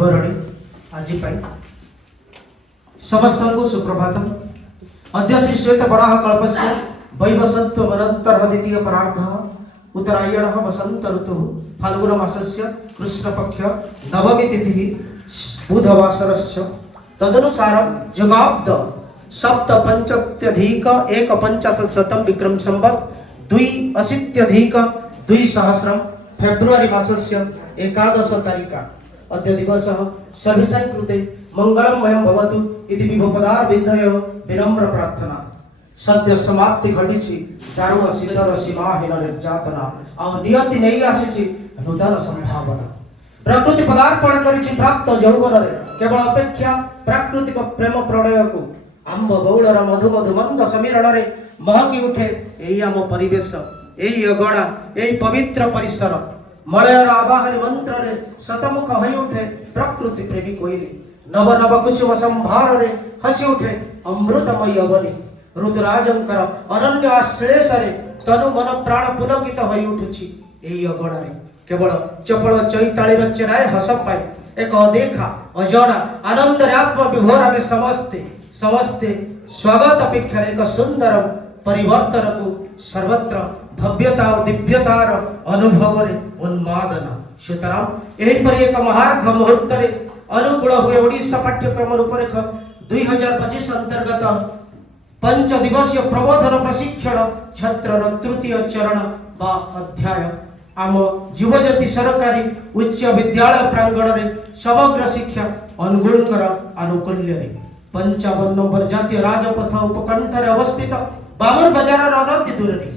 विवरणी आज समस्त को सुप्रभातम। अद्य श्री श्वेत वराह कल्पस्य वैवस्वत्वमनंतर द्वितीय परार्धः उत्तरायणः वसंत ऋतु फाल्गुन मासस्य कृष्ण पक्ष नवमी तिथि बुधवासरश्च तदनुसारं जुगाब्द सप्तपंचत्यधिक एकपञ्चाशत्शतं विक्रम संवत् द्व्यशीत्यधिक द्विसहस्रं फेब्रुवरी मासस्य एकादश तारिका अद्य दिवसः सर्वेषां कृते मंगलमयं भवतु इति विभवपदार विद्ययो विनम्र प्रार्थना। सद्य समाप्ति घटिछि दारुण शीतर सीमाहीन निर्यातना और नियति नहीं आसीछि नूतन संभावना। प्रकृति पदार्पण करिछि प्राप्त यौवन रे केवल अपेक्षा प्राकृतिक प्रेम प्रणय को आंब गौड़र मधु मधु मंद समीरण रे महकी उठे एई आम परिवेश एई अगणा एई पवित्र परिसर मलयर आवाहन मंत्र रे शतमुख होई उठे प्रकृति प्रेमी कोइली नव नव कुसुम संभार रे हसी उठे अमृतमय अवनी रुद्राजंकर अनन्य आश्लेष रे तनु मन प्राण पुलकित होई उठुछि एई अगणा रे केवल चपल चैतालीर चेराय हस पाई एक अदेखा अजणा आनंद आत्म विभोर आमे समस्ते स्वागत अपेक्षा एक सुंदर परिवर्तन को सर्वत्र भव्यता और दिव्यतार अनुभव रे उन्मादना सुतराम एही पर एक महार्घ मुहूर्त रे अनुकूल हुए ओडिशा पाठ्यक्रम रूपरेख 2025 अंतर्गत 5 दिवसीय प्रबोधन प्रशिक्षण छात्रर तृतीय चरण बा अध्याय आम जीवज्योति सरकारी उच्च विद्यालय प्रांगण रे समग्र शिक्षा अनुगुणकर आनुकूल्य रे 55 नंबर जातीय राजपथ उपकंठ रे अवस्थित बामर बाजार अनति दूर रे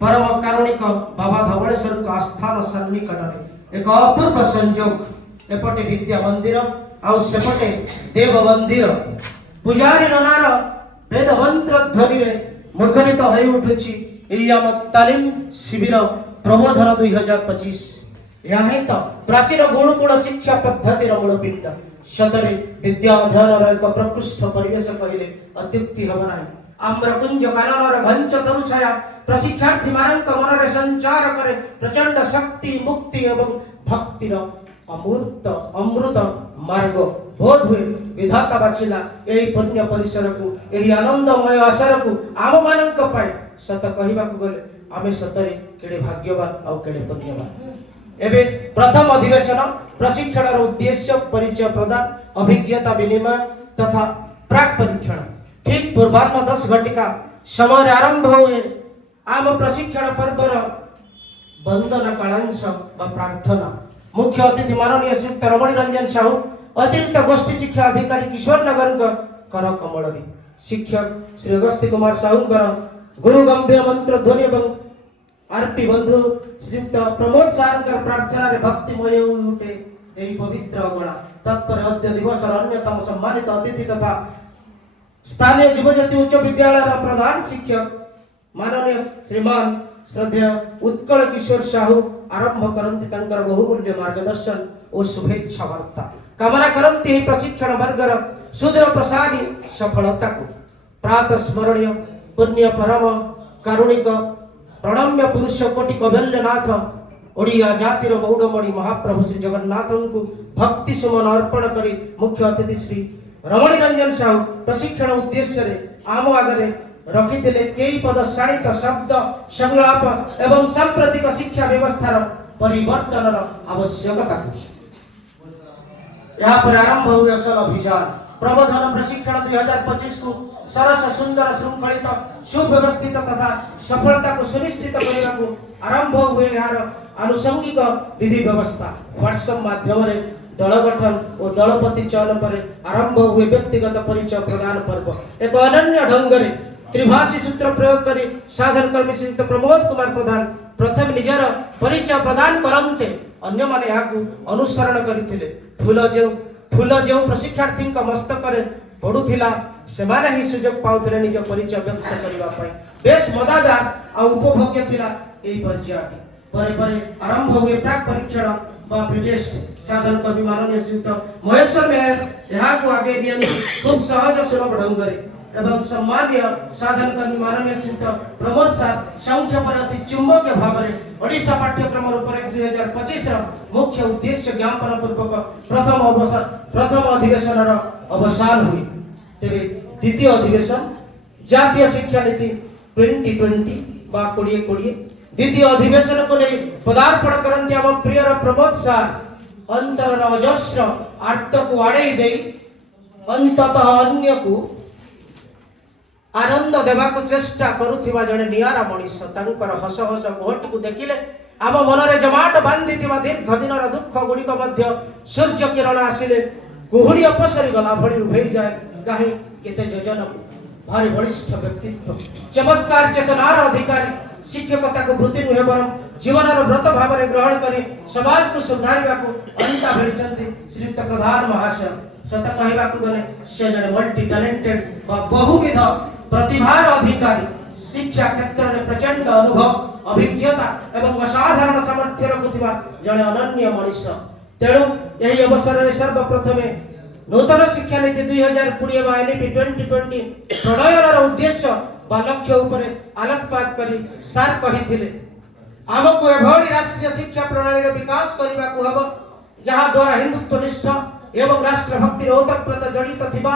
परम कारुणिक बाबा धवळेश्वर आस्थान सन्निकट रे एक अपूर्व संयोग एपटे विद्या मंदिर आउ सेपटे देव मंदिर पुजारी ननार वेद मंत्र ध्वनि रे मुखरित होई उठुछि एई आम तालीम शिविर प्रबोधन 2025 यहाँ तो प्राचीन गुरुकुल शिक्षा पद्धतिर मूलपिंड सतरे विद्या अध्ययन एक प्रकृष्ट परिवेश कहले अत्युक्ति हब नाही आम्रकुंज काननर घंच तरु छाया प्रशिक्षार्थी मानक मन रे संचार करे प्रचंड शक्ति मुक्ति एवं भक्तिर अमृत मार्ग बोध हुए विधाता बाछिला एही पुण्य परिसर को एही आनंदमय असर को आम मानक पाए सत कहिबा को गले आमे सतरे केडे भाग्यवान और केडे पुण्यवान। एबे प्रथम अधिवेशन प्रशिक्षण उद्देश्य परिचय प्रदान अभिज्ञता विनिमय तथा प्राक परीक्षण ठीक पूर्वाह्न 10 घटिका समय आरंभ हुए आम प्रशिक्षण पर्वर वंदना कालांश व प्रार्थना मुख्य अतिथि माननीय श्रीयुक्त रमणी रंजन साहू अतिरिक्त गोष्ठी शिक्षा अधिकारी किशोर नगर कर कमल शिक्षक श्री अगस्त्य कुमार साहू गुरु गंभीर मंत्र ध्वनि एवं आरपी बंधु श्रीयुक्त प्रमोद सारंकर प्रार्थना रे भक्तिमय उठे एही पवित्र अगणा तत्पर अद्य दिवस अन्यतम सम्मानित अतिथि तथा स्थानीय जीवज्योति उच्च विद्यालय प्रधान शिक्षक माननीय श्रीमान श्रद्धेय उत्कल किशोर साहू आरंभ करन्ति तंकर बहुमूल्य मार्गदर्शन और शुभेच्छा वार्ता कामना करन्ति एही प्रशिक्षण वर्गर सुदृढ़ प्रसादी सफलता को प्रातः स्मरणीय पुण्य परम कारुणिक प्रणम्य पुरुष कोटि कबल्यनाथ ओडिया जातिर मौडमणि महाप्रभु श्री जगन्नाथ को भक्ति सुमन अर्पण करी मुख्य अतिथि श्री रमणी रंजन साहू प्रशिक्षण उद्देश्य रे आम आगरे रखिथिले केई पद साहित्य शब्द संलाप एवं सांप्रतिक शिक्षा व्यवस्थार परिवर्तन आवश्यकता यहाँ पर आरंभ हुए असल अभियान प्रबोधन प्रशिक्षण 2025 को सरस सुंदर श्रृंखलित सुव्यवस्थित तथा सफलता को सुनिश्चित करने को आरंभ हुए यार आनुषंगिक विधि व्यवस्था व्हाट्सएप माध्यम रे दल गठन और दलपति चयन पर आरंभ हुए व्यक्तिगत परिचय प्रदान पर्व एक अनन्य ढंग रे त्रिभाषी सूत्र प्रयोग करी साधन कर्मी श्रीयुक्त प्रमोद कुमार प्रधान प्रथम निजर परिचय प्रदान करन्ते अन्य माने याकू अनुसरण करिथिले फूल जो प्रशिक्षार्थी मस्तक रे पड़ुथिला सेमाने ही सुयोग पाउथिले निज परिचय व्यक्त करिवा पई बेस मदादार आ उपभोग्य थिला एई पर्यायटी परे परे आरंभ हुए प्राक परीक्षण बा प्रीटेस्ट साधन कर्मी माननीय श्रीयुक्त महेश्वर मेहर यहाँ को आगे नियंत्रित खूब सहज सुलभ ढंग रे एवं सम्मानीय साधन कर्मी माननीय श्रीयुत प्रमोद सार संख्या पर अति चुंबकीय भाव में ओडिशा पाठ्यक्रम रूप 2025 मुख्य उद्देश्य ज्ञापन पूर्वक प्रथम अधिवेशन अवसान हुई। तेरे द्वितीय अधिवेशन जातीय शिक्षा नीति 2020 बा 2020 द्वितीय अधिवेशन को नहीं पदार्पण करते आम प्रिय प्रमोद सार अंतर अजस्र आर्त को आड़े दे अंततः अन्य को आनंद देवाक चेष्टा करुथिबा जने नियारा मनीष तांकर हस हस मुहटी को देखिले आम मनरे जमाट बांधी दीर्घ दिन दुख गुड़िक सूर्य किरण आसिले कुहुड़ी अपसरी गला भली उभे जाए कहीं केते योजन भारी वरिष्ठ व्यक्तित्व चमत्कार चेतनार अधिकारी शिक्षकता को वृत्ति नुहे बरम जीवन व्रत भाव में ग्रहण कर समाज को सुधारवा को अंता भेटी श्रीयुक्त प्रधान महाशय सत कहवा गले से जड़े मल्टी टैलेंटेड बहुविध प्रतिभार अधिकारी शिक्षा क्षेत्र में प्रचंड अनुभव अभिज्ञता एवं असाधारण सामर्थ्य रखुवा जड़े अनन्य मनीष तेणु यही अवसर में सर्वप्रथम नूतन शिक्षा नीति 2020 बा एनईपी 2020 प्रणयन उद्देश्य बा लक्ष्य उपरे आलोकपात करी सार कहिथिले आमको एभली राष्ट्रीय शिक्षा प्रणाली विकास करने को हब जहाँ द्वारा हिंदुत्वनिष्ठ एवं राष्ट्रभक्ति ओतप्रोत जड़ित थिबा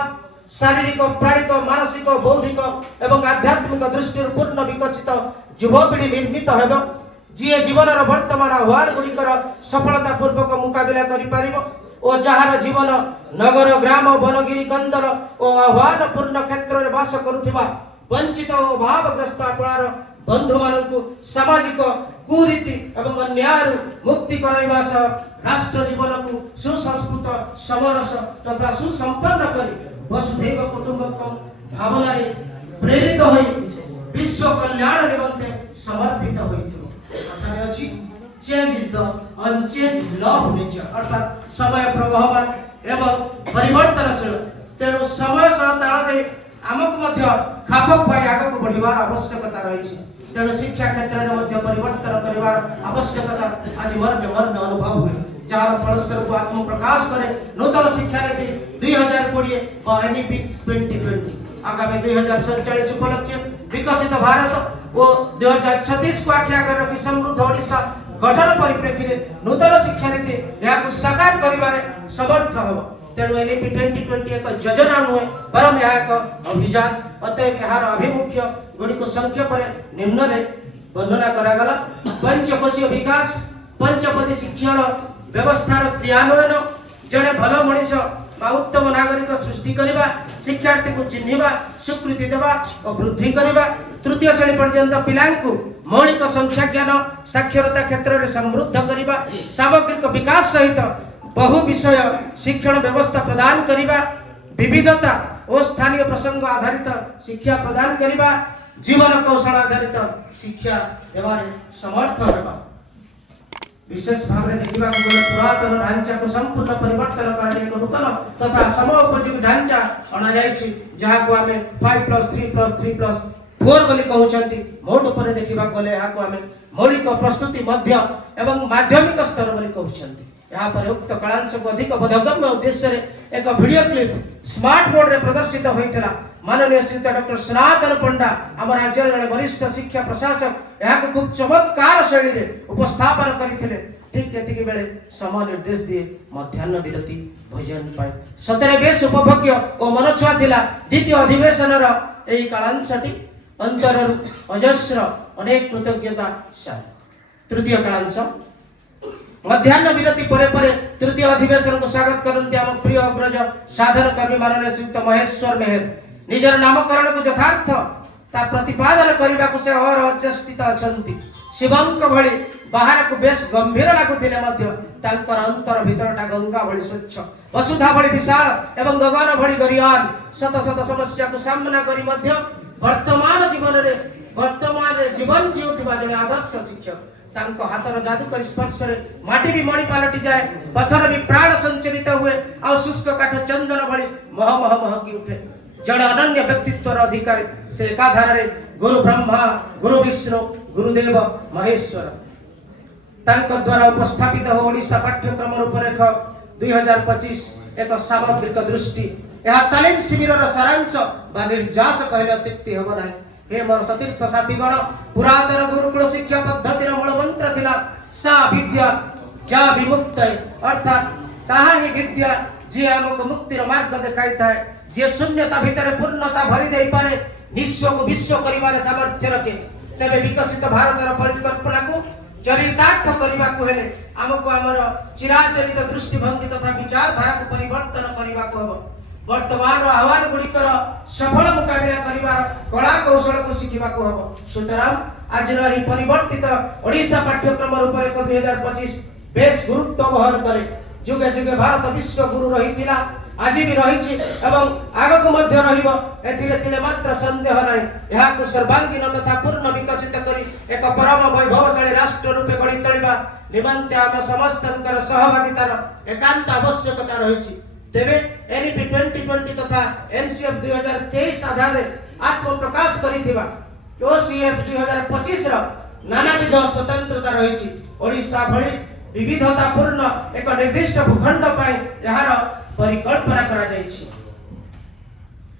शारीरिक प्राणिक मानसिक बौद्धिक एवं आध्यात्मिक दृष्टि पूर्ण विकसित युवपीढ़ी निर्मित हेब जी जीवन वर्तमान आह्वान गुड़िकर सफलता पूर्वक मुकाबिला करिपारिबो और जहार जीवन नगर ग्राम वनगिरी कंदर और आह्वान पूर्ण क्षेत्र में वास करुथिबा वंचित और भावग्रस्त आपणार बंधु मानक सामाजिक कुरीति एवं अन्याय मुक्ति कराइबा सह राष्ट्र जीवन को सुसंस्कृत समरस तथा सुसंपन्न करी वसुधैव कुटुंबकम भावना प्रेरित होई विश्व कल्याण निमंते समर्पित होइथिबो अर्थात अछि change is the unchange law of nature अर्थात समय प्रभावन एवं परिवर्तनशील तेणु समय सह ताल दे आमक मध्य खाप पाई आगक बढ़िबार आवश्यकता रही तेणु शिक्षा क्षेत्र में मध्य परिवर्तन करिवार आवश्यकता आज मर्मे अनुभव हुए जार फलस्वरूप आत्म प्रकाश करे नूतन शिक्षा नीति 2020 और एनईपी 2020 आगामी 2047 उपलक्ष्य विकसित भारत और 2036 को आख्या कर रखी समृद्ध ओडिशा गठन परिप्रेक्षी में नूतन शिक्षा नीति यहाँ साकार करिबारे समर्थ हब तेणु एनईपी 2020 एक योजना नुहे बरम यह एक अभियान अतएव यार अभिमुख्य गुड़िक संक्षेप निम्न वर्णना करागला पंचकोशीय विकास पंचपदी शिक्षण व्यवस्थार क्रियान्वयन जड़े भल मनीष उत्तम नागरिक सृष्टि करने शिक्षार्थी को चिन्हवा स्वीकृति देवा और वृद्धि करने तृतीय श्रेणी पर्यंत पिलांकु मौलिक संख्या ज्ञान साक्षरता क्षेत्र में समृद्ध करने सामग्रिक विकास सहित बहु विषय शिक्षण व्यवस्था प्रदान करने विविधता और स्थानीय प्रसंग आधारित शिक्षा प्रदान करने जीवन कौशल आधारित शिक्षा देवारे समर्थ होगा विशेष भाव में देखा गले पुरातन ढांचा को संपूर्ण परिवर्तन कर नूतन तथा समोपयोगी ढांचा अणा जहाँ को आम 5+3+3+4 बोली कहते मोट उपर देखा गले यहाँ आम मौलिक प्रस्तुति मध्य एवं माध्यमिक स्तर बोली कहते यहाँ पर उक्त कलांश को अधिक बोधगम्य उद्देश्य एक वीडियो क्लिप स्मार्ट बोर्ड में प्रदर्शित होता माननीय श्री डॉक्टर सनातन पंडा आम राज्य जड़े वरिष्ठ शिक्षा प्रशासक यहाँ खूब चमत्कार शैली में उपस्थापन करते ठीक ये बेले समय निर्देश दिए मध्याह्न विरति भोजन पाए सतरे बेस उपभोग्य और मनछुआ थिला द्वितीय अधिवेशन यही कलांशटी अंतर अजस्र अनेक कृतज्ञता तृतीय कलांश मध्याह्न विरति परे परे तृतीय अधिवेशन को स्वागत करते आम प्रिय अग्रज साधन कर्मी माननीय श्रीयुक्त महेश्वर मेहर निजर नामकरण को यथार्थ ता प्रतिपादन करने को से और अचेष्टित अछंती शिवंक भली बाहर को बेस गंभीर लगुले अंतर भीतरटा गंगा भली स्वच्छ वसुधा भली विशाल एवं गगन भली गरियान शत शत समस्या को सामना करी मध्य वर्तमान जीवन जीउथिबा जने आदर्श शिक्षक तांको हाथर जादूकर स्पर्श रे माटी भी मणि पालटी जाए पत्थर भी प्राण संचलित हुए आ शुष्क काठ चंदन भली मह मह महकी उठे जड़े अनन्य व्यक्तित्व अधिकारी से एकाधार रे गुरु ब्रह्मा गुरु विष्णु गुरुदेव महेश्वर तांको द्वारा उपस्थापित हो ओडिशा पाठ्यक्रम रूपरेख 2025 एक सामग्रिक दृष्टि यह तालीम शिविर सारांश बा निर्यास कहले अत्युक्ति हम नाही। हे मोर सतीर्थ साथीगण, पुरातन गुरुकुल शिक्षा पद्धति मूल मंत्र थिला सा विद्या ज्या विमुक्त, अर्थात ताहा ही विद्या जे हमको मुक्तिर मार्ग देखाई थाए, जे शून्यता भितर पूर्णता भरी दे पारे, निश्व को विश्व करिवार सामर्थ्य रखे। तबे विकसित भारतर परिकल्पना को चरितार्थ करने को हेले आमको आमर चिराचरित दृष्टिभंगी तथा विचारधारा को परिवर्तन करने को हम। वर्तमान आह्वान गुड़िकर सफल मुकाबला करिवार कला कौशल को शिखिबा को हम। सुतरां आज रही परिवर्तित ओडिशा पाठ्यक्रम ऊपर 2025 बेस गुरुत्व बहन करे। जुगे जुगे भारत विश्व गुरु रही, आज भी रही एवं आगक मध्य रहिबो, एथिरे तिले मात्र संदेह नाही। यहाको सर्वांगीन तथा पूर्ण विकसित करी एक परम वैभवशाली राष्ट्र रूपे गढ़ी तोलिबा निमंते आम समस्तंकर सहभागितार एकांत आवश्यकता रही। तेबे एनईपी 2020 तथा एनसीएफ 2023 आधार आत्म प्रकाश करिथिबा ओसीएफ 2025 रो नानाविध स्वतंत्रता रही। ओडिशा भली विविधतापूर्ण एक निर्दिष्ट भूखंड पाई यार परिकल्पना करा जायछि।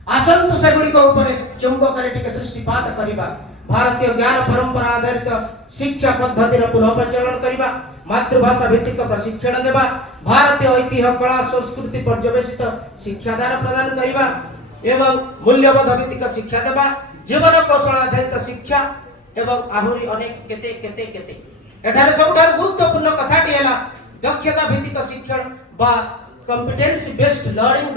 आसंतु सेगुड़ी को ऊपर चुंबक टिके दृष्टिपात करिबा, भारतीय ज्ञान परंपरा आधारित शिक्षा पद्धति पुनः प्रचलन करिबा, मातृभाषा भित्तिक प्रशिक्षण देबा, भारतीय ऐतिह्य कला संस्कृति पर्यवेसित शिक्षादान प्रदान करिबा एवं मूल्यबोध भित्तिक शिक्षा देबा, जीवन कौशल आधारित शिक्षा एवं आहुरी अनेक केते केते केते। एठारे सबठार गुरुत्वपूर्ण कथाटी हैला दक्षता भित्तिक शिक्षण बा कॉम्पिटेंसी बेस्ड लर्निंग।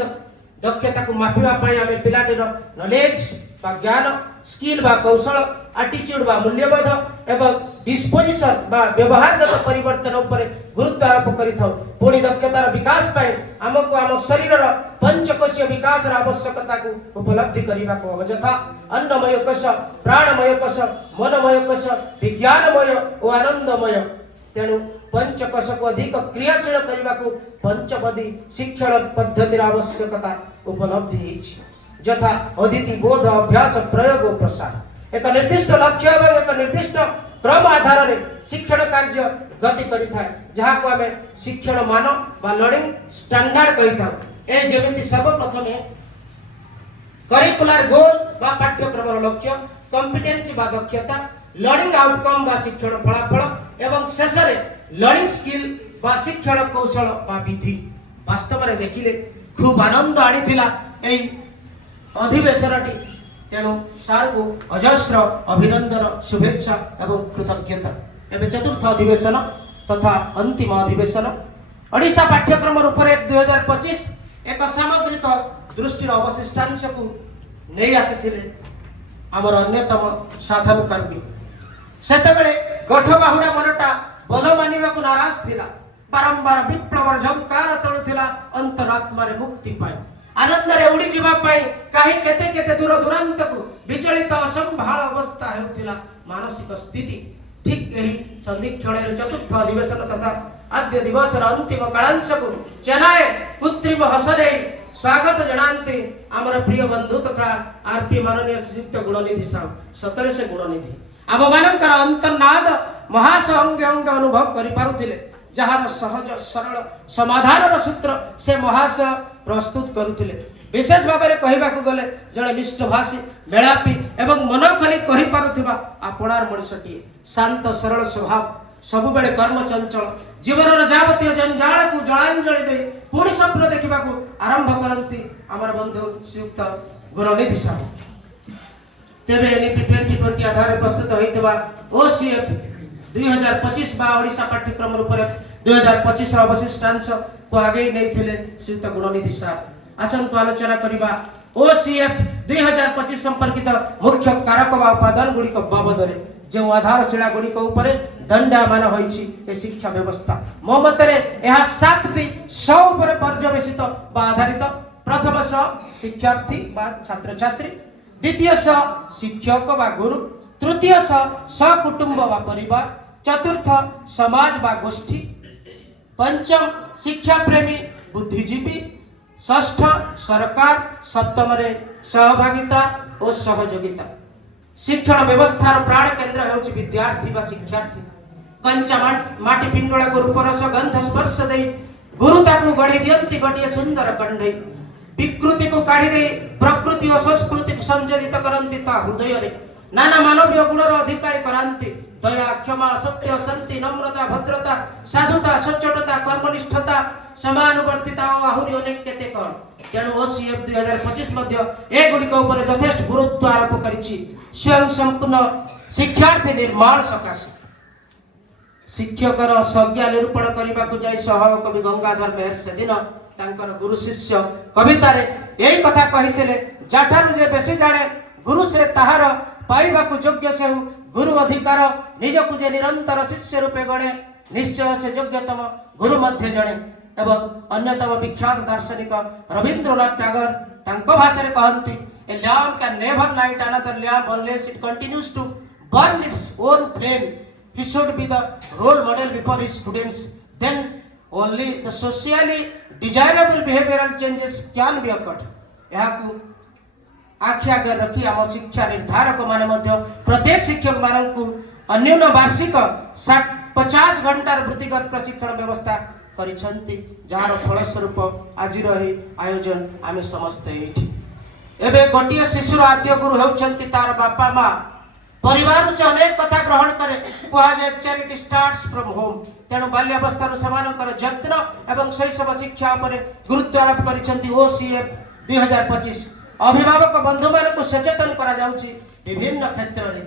दक्षता को मापिबा पई आमे पिलाटीर नॉलेज बा ज्ञान, स्किल बा कौशल, एटीट्यूड बा मूल्यबोध एवं डिस्पोजिशन बा व्यवहारगत परिवर्तन ऊपर गुरुत्व आरोप करिथौ। पुणी दक्षतार विकास पई हमको आम शरीरर पंचकोशीय विकास आवश्यकता को उपलब्धि करिबा को हबो। यथा अन्नमय कोश, प्राणमय कोश, मनमय कोश, विज्ञानमय और आनंदमय। तेणु पंचकोश को अधिक क्रियाशील करने को पंचपदी शिक्षण पद्धतिर आवश्यकता उपलब्धि होइछि। यथा अदिति बोध अभ्यास प्रयोग और प्रसार एक निर्दिष्ट लक्ष्य एवं एक निर्दिष्ट क्रम आधार रे शिक्षण कार्य गति करि थाए, जहा को हमें शिक्षण मान बा लर्निंग स्टैंडर्ड कहि था। ए जेमिति सर्वप्रथम करिकुलर गोल बा पाठ्यक्रम लक्ष्य, कॉम्पिटेंसी बा दक्षता, लर्निंग आउटकम बा शिक्षण फलाफल एवं शेष रे लर्निंग स्किल बा शिक्षण कौशल बा विधि। वास्तव में देखिले खूब आनंद आनीथिला एई अधिवेशनटी। तेणु सार को अजस्र अभिनंदन, शुभेच्छा एवं कृतज्ञता। एवं चतुर्थ अधिवेशन तथा अंतिम अधिवेशन ओडिशा पाठ्यक्रम ऊपर 2025 एक सामग्रिक दृष्टि अवशिष्टांश को नहीं आसीथिले आमर अन्यतम साधन कर्मी। सेतेबेले गठ बाहुडा मनटा बल मानिबा को नाराज थिला, बारंबार विप्लवर झंकार तळुथिला अंतरात्मा रे मुक्ति पाई आनंद रे उड़ी जीवा पाई काहे केते केते दूर दूरांत को विचलित असंभाळ अवस्था हेउथिला मानसिक स्थिति। ठीक एही संधिक्षण रे चतुर्थ अधिवेशन तथा आद्य दिवस रे अंतिम कालांश को चेन्नई कृत्रिम हसरे स्वागत जनांते आमर प्रिय बंधु तथा आरपी माननीय श्रीयुक्त गुणनिधि साहब। सतरे से गुणनिधि आम मानकर अंतर्नाद महासंग अंग अनुभव करि पारुथिले, जहार सहज सरल समाधान सूत्र से महास प्रस्तुत करुथिले। विशेष भाव में कहवा गले जड़े मिष्टभाषी मेलापी एवं मन खोली कहि पारुथिबा आपणार मनुष्यटी शांत सरल स्वभाव, सबुबेले कर्म चंचल, जीवन जावतीय जंजाल को जलांजलि दे पुणी स्वप्न देखा आरंभ करती आमर बंधु श्रीयुक्त गुणनिधि साहब। तेबे एनईपी 2020 आधार प्रस्तुत होइतबा ओसीएफ 2025 बा ओडिशा पाठ्यक्रम ऊपर 2025 अवशिष्टांश को आगे नहीं थिले श्रीयुक्त गुणनिधि साहब। आसंतु आलोचना करिबा ओसीएफ 2025 संपर्कित मुख्य कारक बा उपादान गुडी बाबद रे जो आधारशिला गुडी ऊपर दंडामान होइछि ए शिक्षा व्यवस्था। मो मतरे यह 7टी स ऊपर पर्यवेसित बा आधारित। प्रथम स शिक्षार्थी बा छात्र छात्री, द्वितीय स शिक्षक बा गुरु, तृतीय स कुटुंब बा परिवार, चतुर्थ समाज बा गोष्ठी, पंचम शिक्षा प्रेमी बुद्धिजीवी, षष्ठ सरकार, सप्तम रे सहभागिता और सहयोगिता। शिक्षण व्यवस्थार प्राण केन्द्र हेउछि विद्यार्थी बा शिक्षार्थी। कंचा माटी पिंडोला को रूपरस गंध स्पर्श दे गुरु ताकू गढ़ी दियंती गोटिए सुंदर कंढई। विकृति को काढ़ी दे प्रकृति और संस्कृति को संयोजित करंती ता हृदय रे नाना मानवीय गुणर अधिकारी करांती दया क्षमा सत्य शांति नम्रता भद्रता साधुता सच्चोटता कर्मनिष्ठता समानुवर्तिता और आहुरी अनेक केतेक तेणु ओसीएफ 2025 मध्य ए गुडिक ऊपर यथेष्ट गुरुत्व आरोप करिछि स्वयं संपूर्ण शिक्षार्थी निर्माण सकाशे शिक्षकर संज्ञा निरूपण करने को जाई सहायक कवि गंगाधर मेहर से दिन तांकर गुरु शिष्य कवितारे यही कथा कहिथिले जाठारु जे बेसी जाने गुरु से ताहार पाइबा को योग्य से गुरु अधिकार निजकु जे निरंतर शिष्य रूपे गणे निश्चय से योग्यतम गुरु मध्य जणे एवं अन्यतम विख्यात दार्शनिक रवींद्रनाथ टैगोर तांको भाषा रे कहंती a lamp can never light another lamp unless it continues to burn its own flame he should be the role model before his students then only the socially desirable behavioral changes can be occurred याकु आखि आगे रखी आम शिक्षा निर्धारक माने मध्य प्रत्येक शिक्षक मानकु अन्यून वार्षिक 50 घंटार वृत्तिगत प्रशिक्षण व्यवस्था करिसंती जार फलस्वरूप आज रही आयोजन आमे समस्त एठी एबे गोटिए शिशुर आद्य गुरु हेउचंती तार बापा मां परिवार से अनेक कथा ग्रहण करे कह चैरिटी स्टार्ट्स फ्रॉम होम तेणु बाल्यावस्था सेमानकर जत्न एवं शैशव शिक्षा पर गुरुत्व आरोप करिसेंती ओसीएफ 2025 अभिभावक बंधु मान को सचेतन करा जाउची विभिन्न क्षेत्र रे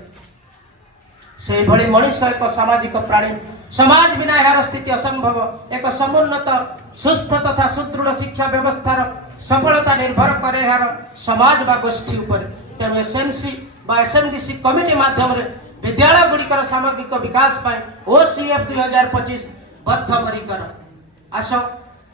से भली मनुष्य एक सामाजिक प्राणी समाज बिना यार स्थिति असंभव एक समुन्नत सुस्थ तथा सुदृढ़ शिक्षा व्यवस्थार सफलता निर्भर करे यार समाज बा गोष्ठी ऊपर तेणु एसएमसी बा एसएमडीसी कमिटी माध्यम रे विद्यालय गुड़िकर सामग्रिक विकास पाए ओसीएफ 2025 बद्ध परिकर आस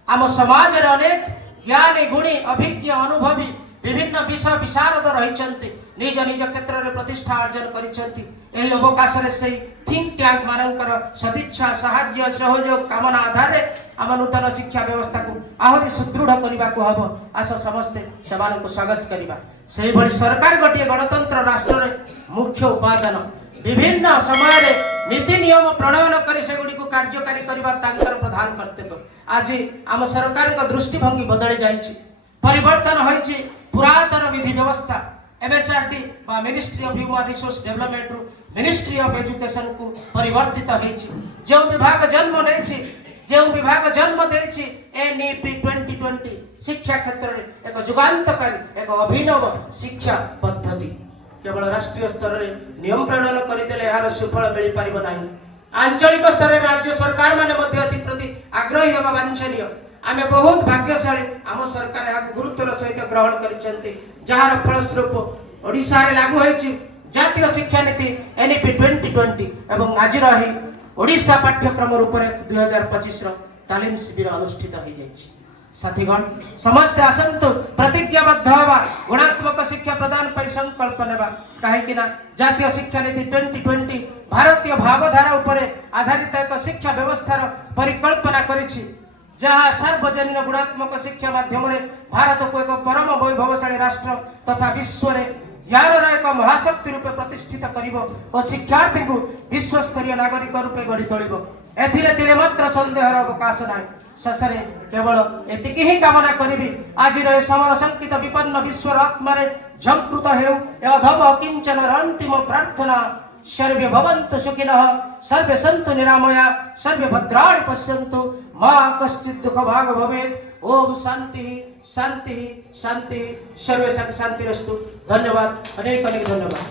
आम समाज रे अनेक ज्ञानी गुणी अभिज्ञ अनुभवी विभिन्न विषय विशारद रहिचंती निज निज क्षेत्र में प्रतिष्ठा अर्जन करिसंती एही अवकाश रे सही थिंक टैंक मानकर सदिच्छा साहाय्य सहयोग कामना आधार रे आम नूतन शिक्षा व्यवस्था को आहुरी सुदृढ़ करबा को हबो आस समस्ते समान को स्वागत करबा सेही भली सरकार गोटे गणतंत्र राष्ट्र रे मुख्य उपादान विभिन्न समय रे नीति नियम प्रणयन करी सेगुडी को कार्यकारी करबा तांकर प्रधान कर्तव्य आज आम सरकार का दृष्टिभंगी बदली जाइछि परिवर्तन होइछि पुरातन विधि व्यवस्था एमएचआरडी बा ministry of human resource development रु मिनिस्ट्री ऑफ एजुकेशन को परिवर्तित होइछि जो विभाग जन्म नेछि जो विभाग जन्म देछि एनईपी 2020 शिक्षा क्षेत्र रे एक जुगांतकारी एक अभिनव शिक्षा पद्धति केवल राष्ट्रीय स्तर रे नियम प्रणयन करिदेले यार सुफल मिलि परिबो नाही आंचलिक स्तर रे राज्य सरकार माने मध्ये अति प्रति आग्रही होबा वांछनीय आमे बहुत भाग्यशाली आम सरकार यहाँ गुरुत्वर सहित ग्रहण करिसेंती जहार फलस्वरूप ओडिशा रे लागू होइछि जातीय शिक्षा नीति एनईपी 2020 एवं आज रही ओडिशा पाठ्यक्रम रूपर 2025 रो तालीम शिविर अनुष्ठित हो जाइछि साथीगण समस्त आसंतु प्रतिज्ञाबद्ध होबा गुणात्मक शिक्षा प्रदान पर संकल्प नेबा काहेकि ना जातीय शिक्षा नीति 2020 भारतीय भावधारा उपरे आधारित एक शिक्षा व्यवस्थार परिकल्पना करिछि जहाँ सार्वजनीन गुणात्मक शिक्षा माध्यम भारत को एक परम वैभवशाली राष्ट्र तथा विश्व रे ज्ञान एक महाशक्ति रूपे प्रतिष्ठित करिवो और शिक्षार्थी को विश्वस्तरीय नागरिक रूपे गढ़ी तोलिबो एथिरे तिले मात्र संदेहर अवकाश नाही शशरे केवल एतिकी ही कामना करिबी आज रे समर संकित विपन्न विश्व आत्मा रे झंकृत हेउ ए अधम किंचन अंतिम प्रार्थना सर्वे भवन्तु सुखिनः सर्वे सन्तु निरामया सर्वे भद्राणि पश्यन्तु मा कश्चित् दुःख भाग भवेत् ओम शांति शांति शांति सर्वे शांतिरस्तु धन्यवाद अनेक अनेक धन्यवाद।